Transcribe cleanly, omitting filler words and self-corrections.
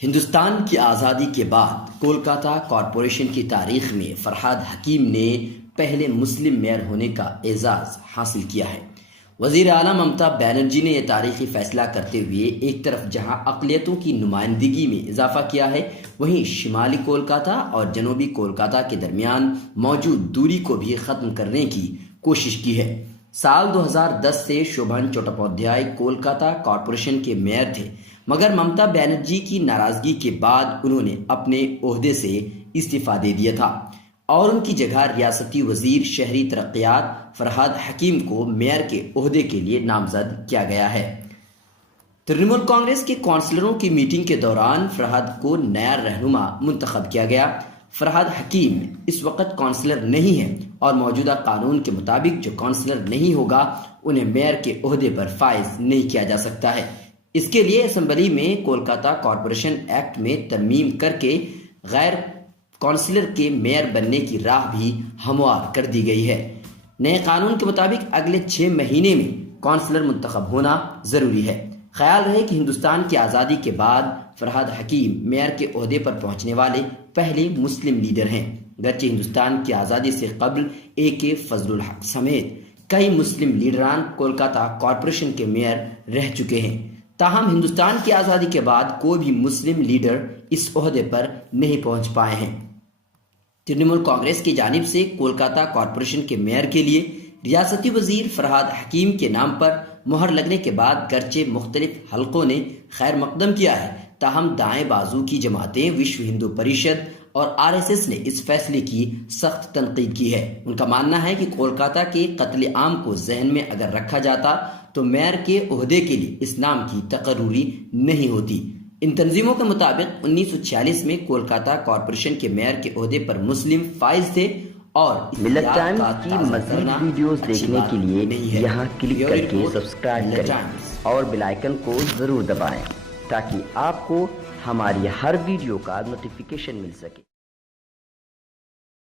ہندوستان کی آزادی کے بعد کولکاتہ کارپوریشن کی تاریخ میں فرحاد حکیم نے پہلے مسلم میئر ہونے کا اعزاز حاصل کیا ہے۔ وزیر اعلیٰ ممتا بنرجی نے یہ تاریخی فیصلہ کرتے ہوئے ایک طرف جہاں اقلیتوں کی نمائندگی میں اضافہ کیا ہے، وہیں شمالی کولکاتہ اور جنوبی کولکاتہ کے درمیان موجود دوری کو بھی ختم کرنے کی کوشش کی ہے۔ سال 2010 سے شوبھن چٹوپادھیائے کولکاتہ کارپوریشن کے میئر تھے، مگر ممتا بنرجی کی ناراضگی کے بعد انہوں نے اپنے عہدے سے استعفیٰ دے دیا تھا اور ان کی جگہ ریاستی وزیر شہری ترقیات فرحاد حکیم کو میئر کے عہدے کے لیے نامزد کیا گیا ہے۔ ترنمول کانگریس کے کونسلروں کی میٹنگ کے دوران فرحاد کو نیا رہنما منتخب کیا گیا۔ فرحاد حکیم اس وقت کونسلر نہیں ہے اور موجودہ قانون کے مطابق جو کونسلر نہیں ہوگا انہیں میئر کے عہدے پر فائز نہیں کیا جا سکتا ہے۔ اس کے لیے اسمبلی میں کولکاتہ کارپوریشن ایکٹ میں ترمیم کر کے غیر کونسلر کے میئر بننے کی راہ بھی ہموار کر دی گئی ہے۔ نئے قانون کے مطابق اگلے 6 مہینے میں کونسلر منتخب ہونا ضروری ہے۔ خیال رہے کہ ہندوستان کی آزادی کے بعد فرحاد حکیم میئر کے عہدے پر پہنچنے والے پہلے مسلم لیڈر ہیں، گرچہ ہندوستان کی آزادی سے قبل AK فضل الحق سمیت کئی مسلم لیڈران کولکاتہ کارپوریشن کے میئر رہ چکے ہیں، تاہم ہندوستان کی آزادی کے بعد کوئی بھی مسلم لیڈر اس عہدے پر نہیں پہنچ پائے ہیں۔ ترنمول کانگریس کی جانب سے کولکاتہ کارپوریشن کے میئر کے لیے ریاستی وزیر فرحاد حکیم کے نام پر مہر لگنے کے بعد گرچہ مختلف حلقوں نے خیر مقدم کیا ہے، تاہم دائیں بازو کی جماعتیں وشو ہندو پریشد اور RSS نے اس فیصلے کی سخت تنقید کی ہے۔ ان کا ماننا ہے کہ کولکاتہ کے قتل عام کو ذہن میں اگر رکھا جاتا تو میئر کے عہدے کے لیے اس نام کی تقرری نہیں ہوتی۔ ان تنظیموں کے مطابق 1946 میں کولکاتہ کارپوریشن کے میئر کے عہدے پر مسلم فائز تھے اور ملت ٹائمز کی مزید ویڈیوز دیکھنے کے لیے یہاں کلک کر کے سبسکرائب کریں اور بیل آئیکن کو ضرور دبائیں تاکہ آپ کو ہماری ہر ویڈیو کا نوٹیفیکیشن مل سکے۔